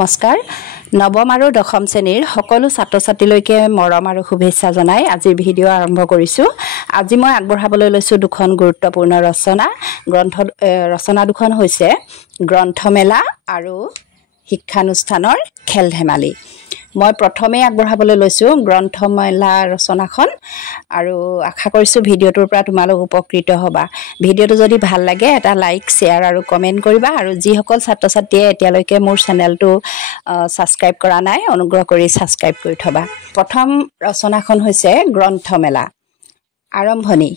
নমস্কাৰ নৱম আৰু দশম শ্ৰেণীৰ সকলো ছাত্ৰ ছাত্ৰীলৈকে মৰম আৰু শুভেচ্ছা জনাই আজি ভিডিঅ' আৰম্ভ কৰিছো। আজি মই আগবঢ়াবলৈ লৈছো দুখন গুৰুত্বপূৰ্ণ ৰচনা দুখন হৈছে গ্ৰন্থমেলা আৰু শিক্ষানুষ্ঠানৰ খেল ধেমালি। মই প্ৰথমে আগবঢ়াবলৈ লৈছো গ্ৰন্থমেলা ৰচনাখন আৰু আশা কৰিছো ভিডিঅ'টোৰ পৰা তোমালোক উপকৃত হ'বা। ভিডিঅ'টো যদি ভাল লাগে এটা লাইক শ্বেয়াৰ আৰু কমেন্ট কৰিবা আৰু যিসকল ছাত্ৰ ছাত্ৰীয়ে এতিয়ালৈকে মোৰ চেনেলটো সাবস্ক্ৰাইব কৰা নাই অনুগ্ৰহ কৰি সাবস্ক্ৰাইব কৰি থবা। প্ৰথম ৰচনাখন হৈছে গ্ৰন্থমেলা। আৰম্ভণি।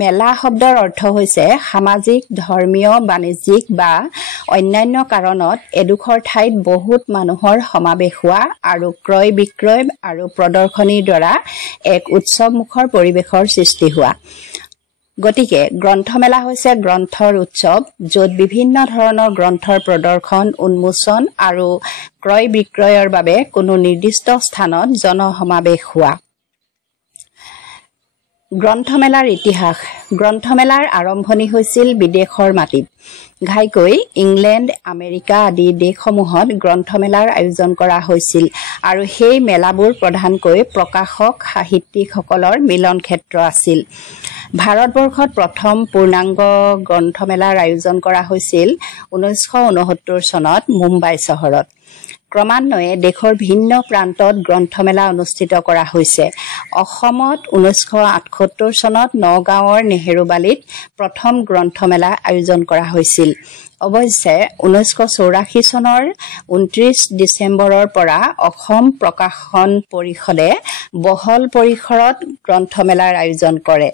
মেলা শব্দৰ অৰ্থ হৈছে সামাজিক, ধৰ্মীয়, বাণিজ্যিক বা অন্যান্য কাৰণত এডোখৰ ঠাইত বহুত মানুহৰ সমাৱেশ হোৱা আৰু ক্ৰয় বিক্ৰয় আৰু প্ৰদৰ্শনীৰ দ্বাৰা এক উৎসৱমুখৰ পৰিৱেশৰ সৃষ্টি হোৱা। গতিকে গ্ৰন্থমেলা হৈছে গ্ৰন্থৰ উৎসৱ য'ত বিভিন্ন ধৰণৰ গ্ৰন্থৰ প্ৰদৰ্শন, উন্মোচন আৰু ক্ৰয় বিক্ৰয়ৰ বাবে কোনো নিৰ্দিষ্ট স্থানত জনসমাৱেশ হোৱা। গ্ৰন্থমেলাৰ ইতিহাস। গ্ৰন্থমেলাৰ আৰম্ভণি হৈছিল বিদেশৰ মাটিত। ঘাইকৈ ইংলেণ্ড, আমেৰিকা আদি দেশসমূহত গ্ৰন্থমেলাৰ আয়োজন কৰা হৈছিল আৰু সেই মেলাবোৰ প্ৰধানকৈ প্ৰকাশক, সাহিত্যিকসকলৰ মিলন ক্ষেত্ৰ আছিল। ভাৰতবৰ্ষত প্ৰথম পূৰ্ণাংগ গ্ৰন্থমেলাৰ আয়োজন কৰা হৈছিল 1969 চনত মুম্বাই চহৰত। ক্ৰমান্বয়ে দেশৰ ভিন্ন প্ৰান্তত গ্ৰন্থমেলা অনুষ্ঠিত কৰা হৈছে। অসমত 1978 চনত নগাঁৱৰ নেহেৰুবালিত প্ৰথম গ্ৰন্থমেলা আয়োজন কৰা হৈছিল। অৱশ্যে 1984 চনৰ 29 ডিচেম্বৰৰ পৰা অসম প্ৰকাশন পৰিষদে বহল পৰিসৰত গ্ৰন্থমেলাৰ আয়োজন কৰে।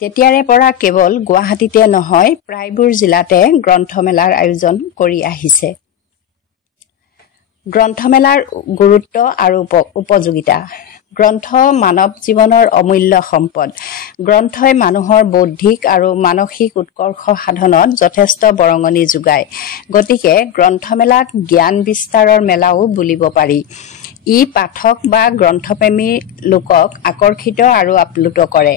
তেতিয়াৰে পৰা কেৱল গুৱাহাটীতে নহয় প্ৰায়বোৰ জিলাতে গ্ৰন্থমেলাৰ আয়োজন কৰি আহিছে। গ্ৰন্থমেলাৰ গুৰুত্ব আৰু উপযোগিতা। গ্ৰন্থ মানৱ জীৱনৰ অমূল্য সম্পদ। গ্ৰন্থই মানুহৰ বৌদ্ধিক আৰু মানসিক উৎকৰ্ষ সাধনত যথেষ্ট বৰঙণি যোগায়। গতিকে গ্ৰন্থমেলাক জ্ঞান বিস্তাৰৰ মেলাও বুলিব পাৰি। ই পাঠক বা গ্ৰন্থপ্ৰেমী লোকক আকৰ্ষিত আৰু আপ্লুত কৰে।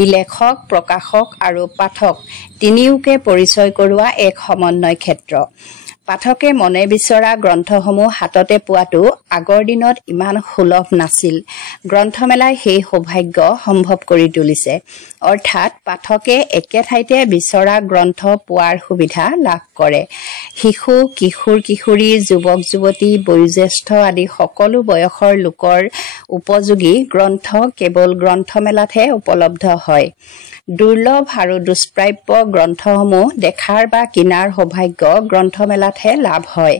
ই লেখক, প্ৰকাশক আৰু পাঠক তিনিওকে পৰিচয় কৰোৱা এক সমন্বয় ক্ষেত্ৰ। পাঠকে মনে বিচৰা গ্ৰন্থসমূহ হাততে পোৱাটো আগৰ দিনত ইমান সুলভ নাছিল। গ্ৰন্থমেলাই সেই সৌভাগ্য সম্ভৱ কৰি তুলিছে। অৰ্থাৎ পাঠকে একে ঠাইতে বিচৰা গ্ৰন্থ পোৱাৰ সুবিধা লাভ কৰে। শিশু, কিশোৰ কিশোৰী, যুৱক যুৱতী, বয়োজ্যেষ্ঠ আদি সকলো বয়সৰ লোকৰ উপযোগী গ্ৰন্থ কেৱল গ্ৰন্থমেলাতহে উপলব্ধ হয়। দুৰ্লভ আৰু দুষ্প্ৰাপ্য গ্ৰন্থসমূহ দেখাৰ বা কিনাৰ সৌভাগ্য গ্ৰন্থমেলাতহে লাভ হয়।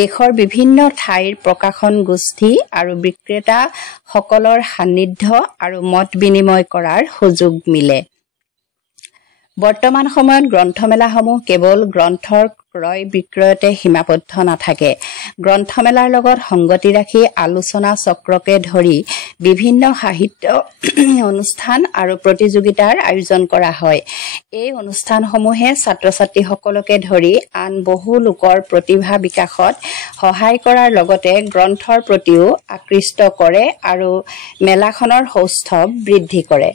দেশৰ বিভিন্ন ঠাইৰ প্ৰকাশন গোষ্ঠী আৰু বিক্ৰেতা সকলৰ সান্নিধ্য আৰু মত বিনিময় কৰাৰ সুযোগ মিলে। বৰ্তমান সময়ত গ্ৰন্থমেলাসমূহ কেৱল গ্ৰন্থৰ ক্ৰয় বিক্ৰয়তে সীমাবদ্ধ নাথাকে। গ্ৰন্থমেলাৰ লগত সংগতি ৰাখি আলোচনা চক্ৰকে ধৰি বিভিন্ন সাহিত্য অনুষ্ঠান আৰু প্ৰতিযোগিতাৰ আয়োজন কৰা হয়। এই অনুষ্ঠানসমূহে ছাত্ৰ ছাত্ৰীসকলকে ধৰি আন বহু লোকৰ প্ৰতিভা বিকাশত সহায় কৰাৰ লগতে গ্ৰন্থৰ প্ৰতিও আকৃষ্ট কৰে আৰু মেলাখনৰ সৌষ্ঠৱ বৃদ্ধি কৰে।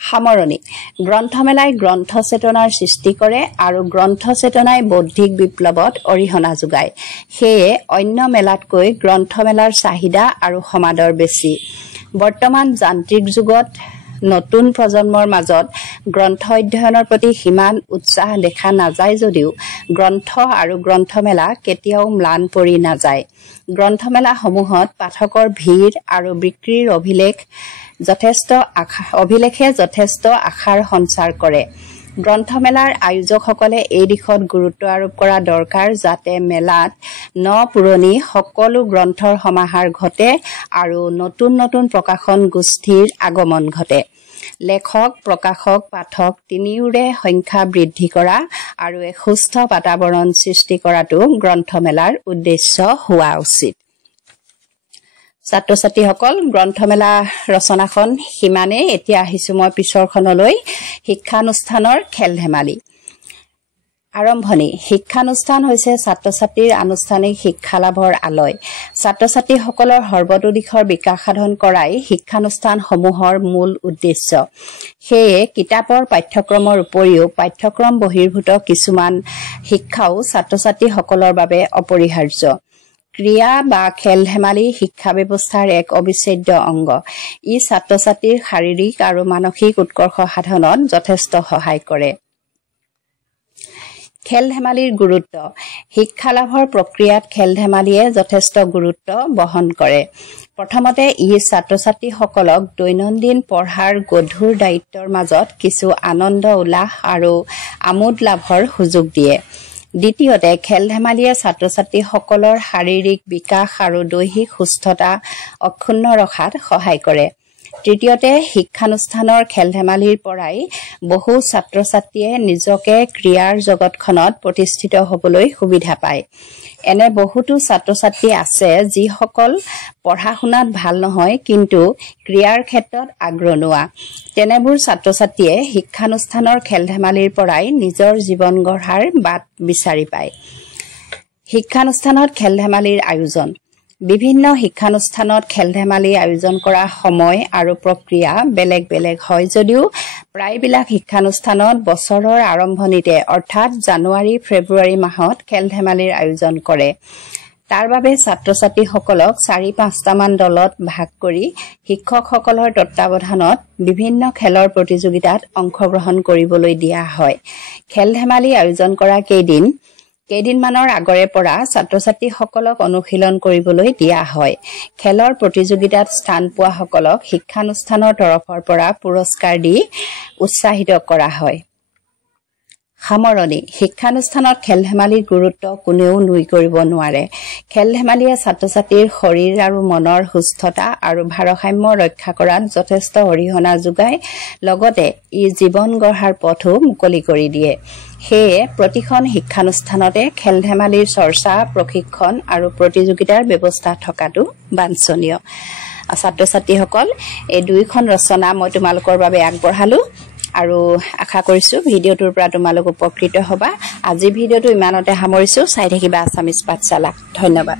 সামৰণি। গ্ৰন্থমেলাই গ্ৰন্থ চেতনাৰ সৃষ্টি কৰে আৰু গ্ৰন্থ চেতনাই বৌদ্ধিক বিপ্লৱত অৰিহণা যোগায়। সেয়ে অন্য মেলাতকৈ গ্ৰন্থমেলাৰ চাহিদা আৰু সমাদৰ বেছি। বৰ্তমান যান্ত্ৰিক যুগত নতুন প্ৰজন্মৰ মাজত গ্ৰন্থ অধ্যয়নৰ প্ৰতি সিমান উৎসাহ দেখা নাযায় যদিও গ্ৰন্থ আৰু গ্ৰন্থমেলা কেতিয়াও ম্লান পৰি নাযায়। গ্ৰন্থমেলাসমূহত পাঠকৰ ভিৰ আৰু বিক্ৰীৰ অভিলেখে যথেষ্ট আশাৰ সঞ্চাৰ কৰে। গ্ৰন্থমেলাৰ আয়োজকসকলে এই দিশত গুৰুত্ব আৰোপ কৰা দৰকাৰ যাতে মেলাত পুৰণি সকলো গ্ৰন্থৰ সমাহাৰ ঘটে আৰু নতুন নতুন প্ৰকাশন গোষ্ঠীৰ আগমন ঘটে। লেখক, প্ৰকাশক, পাঠক তিনিওৰে সংখ্যা বৃদ্ধি কৰা আৰু এক সুস্থ বাতাবৰণ সৃষ্টি কৰাটো গ্ৰন্থমেলাৰ উদ্দেশ্য হোৱা উচিত। ছাত্ৰ ছাত্ৰীসকল, গ্ৰন্থমেলা ৰচনাখন সিমানেই। এতিয়া আহিছো মই পিছৰখনলৈ। শিক্ষানুষ্ঠানৰ খেল ধেমালি। আৰম্ভণি। শিক্ষানুষ্ঠান হৈছে ছাত্ৰ ছাত্ৰীৰ আনুষ্ঠানিক শিক্ষা লাভৰ আলয়। ছাত্ৰ ছাত্ৰীসকলৰ সৰ্বতো দিশৰ বিকাশ সাধন কৰাই শিক্ষানুষ্ঠানসমূহৰ মূল উদ্দেশ্য। সেয়ে কিতাপৰ পাঠ্যক্ৰমৰ উপৰিও পাঠ্যক্ৰম বহিৰ্ভূত কিছুমান শিক্ষাও ছাত্ৰ ছাত্ৰীসকলৰ বাবে অপৰিহাৰ্য। ক্ৰীড়া বা খেল ধেমালি শিক্ষা ব্যৱস্থাৰ এক অবিচ্ছেদ্য অংগ। ই ছাত্ৰ-ছাত্ৰীৰ শাৰীৰিক আৰু মানসিক উৎকৰ্ষ সাধনত যথেষ্ট সহায় কৰে। খেল ধেমালিৰ গুৰুত্ব। শিক্ষা লাভৰ প্ৰক্ৰিয়াত খেল ধেমালিয়ে যথেষ্ট গুৰুত্ব বহন কৰে। প্ৰথমতে ই ছাত্ৰ-ছাত্ৰীসকলক দৈনন্দিন পঢ়াৰ গধুৰ দায়িত্বৰ মাজত কিছু আনন্দ উল্লাস আৰু আমোদ লাভৰ সুযোগ দিয়ে। দ্বিতীয়তে খেল ধেমালিয়ে ছাত্ৰ-ছাত্ৰীসকলৰ শাৰীৰিক বিকাশ আৰু দৈহিক সুস্থতা অক্ষুণ্ণ ৰখাত সহায় কৰে। তৃতীয়তে শিক্ষানুষ্ঠানৰ খেল ধেমালিৰ পৰাই বহু ছাত্ৰ-ছাত্ৰীয়ে নিজকে ক্ৰীড়াৰ জগতখনত প্ৰতিষ্ঠিত হ'বলৈ সুবিধা পায়। এনে বহুতো ছাত্ৰ-ছাত্ৰী আছে যিসকল পঢ়া শুনাত ভাল নহয় কিন্তু ক্ৰীড়াৰ ক্ষেত্ৰত আগ্ৰহী। তেনেবোৰ ছাত্ৰ-ছাত্ৰীয়ে শিক্ষানুষ্ঠানৰ খেল ধেমালিৰ পৰাই নিজৰ জীৱন গঢ়াৰ বাট বিচাৰি পায়। শিক্ষানুষ্ঠানত খেল ধেমালিৰ আয়োজন। বিভিন্ন শিক্ষানুষ্ঠানত খেল ধেমালি আয়োজন কৰা সময় আৰু প্ৰক্ৰিয়া বেলেগ বেলেগ হয় যদিও প্ৰায়বিলাক শিক্ষানুষ্ঠানত বছৰৰ আৰম্ভণিতে অৰ্থাৎ জানুৱাৰী ফেব্ৰুৱাৰী মাহত খেল ধেমালিৰ আয়োজন কৰে। তাৰ বাবে ছাত্ৰ-ছাত্ৰীসকলক ৪-৫টামান দলত ভাগ কৰি শিক্ষকসকলৰ তত্বাৱধানত বিভিন্ন খেলৰ প্ৰতিযোগিতাত অংশগ্ৰহণ কৰিবলৈ দিয়া হয়। খেল ধেমালি আয়োজন কৰা কেইদিনমানৰ আগৰে পৰা ছাত্ৰ-ছাত্ৰীসকলক অনুশীলন কৰিবলৈ দিয়া হয়। খেলৰ প্ৰতিযোগিতাত স্থান পোৱাসকলক শিক্ষানুষ্ঠানৰ তৰফৰ পৰা পুৰস্কাৰ দি উৎসাহিত কৰা হয়। সামৰণি। শিক্ষানুষ্ঠানত খেল ধেমালিৰ গুৰুত্ব কোনেও নুই কৰিব নোৱাৰে। খেল ধেমালিয়ে ছাত্ৰ-ছাত্ৰীৰ শৰীৰ আৰু মনৰ সুস্থতা আৰু ভাৰসাম্য ৰক্ষা কৰাত যথেষ্ট অৰিহণা যোগায়, লগতে ই জীৱন গঢ়াৰ পথো মুকলি কৰি দিয়ে। সেয়ে প্ৰতিখন শিক্ষানুষ্ঠানতে খেল ধেমালিৰ চৰ্চা, প্ৰশিক্ষণ আৰু প্ৰতিযোগিতাৰ ব্যৱস্থা থকাটো বাঞ্ছনীয়। ছাত্ৰ-ছাত্ৰীসকল, এই দুইখন ৰচনা মই তোমালোকৰ বাবে আগবঢ়ালো আৰু আশা কৰিছো ভিডিঅ'টোৰ পৰা তোমালোক উপকৃত হ'বা। আজি ভিডিঅ'টো ইমানতে সামৰিছো। চাই থাকিবা আছামিজ পাঠশালা। ধন্যবাদ।